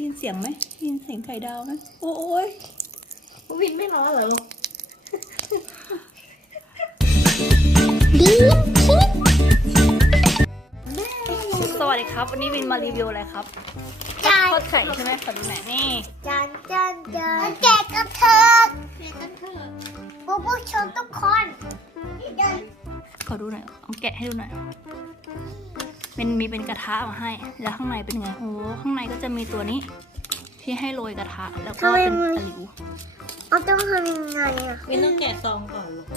ยินเสียงไหมยินเสียงไข่ดาวไหมโอ้ยวินไม่ร้อนเหรอลูกสวัสดีครับวันนี้วินมารีวิวอะไรครับทอดไข่ใช่ไหมขอดูหน่อยนี่จานแกะกระเทกผู้ชมทุกคนขอดูหน่อยเอาแกะให้ดูหน่อยเป็นกระทะมาให้แล้วข้างในเป็นไงโอ้ข้างในก็จะมีตัวนี้ที่ให้โรยกระทะแล้วก็เป็นตะหลิวเราต้องทำยังไงอ่ะวินต้องแกะซองก่อนลูก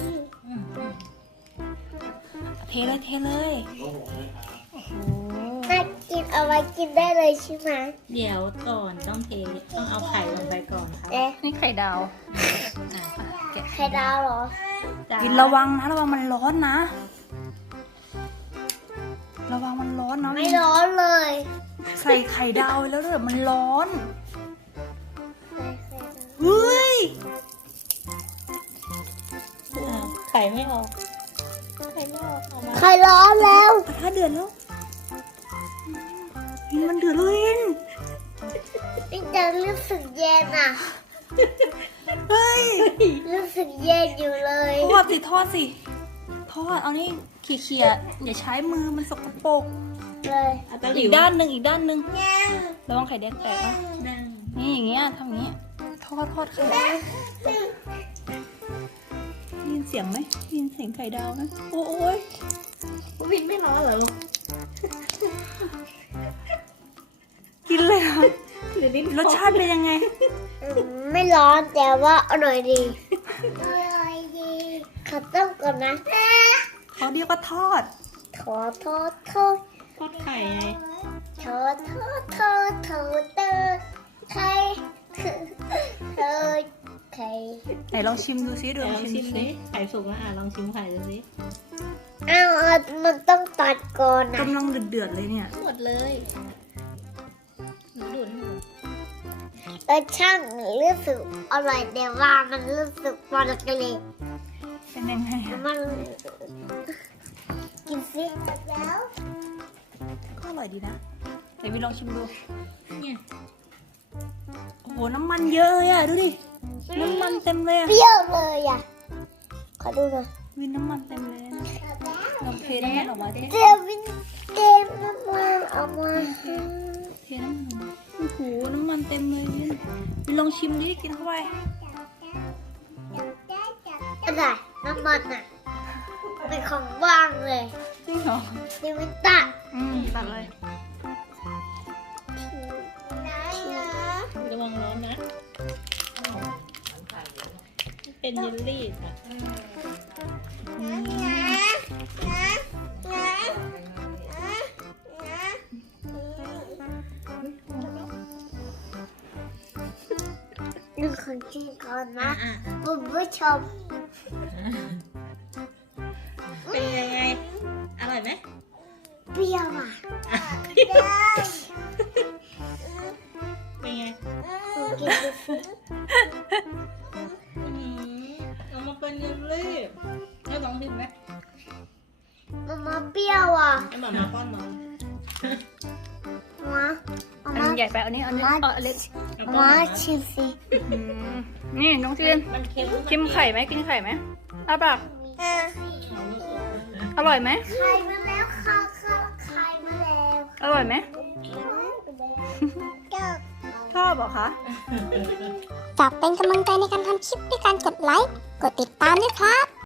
เทเลยโอ้โหน่ากินเอาไว้กินได้เลยใช่ไหมเดี๋ยวก่อนต้องเอาไข่ลงไปก่อนครับเอ๊ะนี่ไข่ดาวอ่ะแกะไข่ดาวเหรอจ้าวินระวังนะระวังมันร้อนนะระวังมันร้อนนะไม่ร้อนเลยใส่ไข่ดาวไปแล้วเดี๋ยวมันร้อนเฮ้ยไข่ไม่ออกเอามาไข่ร้อนแล้วกระทะเดือดแล้ววินมันเดือดเลยวินนี่จะรู้สึกเย็นอ่ะเฮ้ยรู้สึกเย็นอยู่เลยทอดสิทอดเอานี่เขี่ยอย่าใช้มือมันสกปรกเลยเอาตะหอีลิกวด้านหนึ่งเนี่ยระวังไข่แดงแตกนะนั่งนี่อย่างเงี้ยทำอย่างเงี้ยทอดไข่ได้ยินเสียงไหมยินเสียงไข่ดาวไหมโอ้ยวินไม่ร้อนเหรอลูกกินเลยเหรอหรือลิ้นรสชาติเป็นยังไงไม่ร้อนแต่ว่าอร่อยดีอร่อยดีขอต้มก่อนนะเขาเรียกว่าทอดทอดทอดไข่ไงไข่ไข่ไหนลองชิมดูซิเดี๋ยวลองชิมสิไข่สุกแล้วลองชิมไข่ดูสิอ้าวมันต้องตัดก่อนนะกำลังเดือดเลยเนี่ยหมดเลยหนูดูดให้หมดช่างรู้สึกอร่อยแต่ว่ามันรู้สึกปลาเกล็ดเป็นยังไงอะมันกินสิแล้วก็อร่อยดีนะไหนวินลองชิมดูเนี่ยโอ้โหน้ำมันเยอะเลยอ่ะดูดิน้ำมันเต็มเลยอ่ะเปรี้ยวเลยอ่ะขอดูหน่อยวินน้ำมันเต็มเลยนะลองเทน้ำมันออกมาสิเดี๋ยววินเต็มน้ำมันออกมาเทน้ำมันออกมาโอ้โหน้ำมันเต็มเลยวินลองชิมดิกินเข้าไปอะไรน้ำมันอ่ะเป็นของว่างเลยจริงเหรอดิวินตัดตัดเลยระวังร้อนนะเป็นเยลลี่ค่ะดูคนกินก่อนนะคุณผู้ชมเป็นยังไงอร่อยไหมเปรี้ยวอ่ะเป็นไงกินดูสิเอามาเป็นเยลลี่ให้ลองชิมไหมมาเปรี้ยวอ่ะให้หมาป้อนมามาอันนี้ใหญ่ไปอันนี้เล็กมาชิมสินี่น้องจีนมันเค็มชิมไข่ไหมกินไข่ไหมเอาปะอร่อยไหมไข่มาแล้วค่ะไข่มาแล้วอร่อยไหมชอบเหรอคะฝากเป็นกำลังใจในการทำคลิปด้วยการกดไลค์ กดติดตามด้วยครับ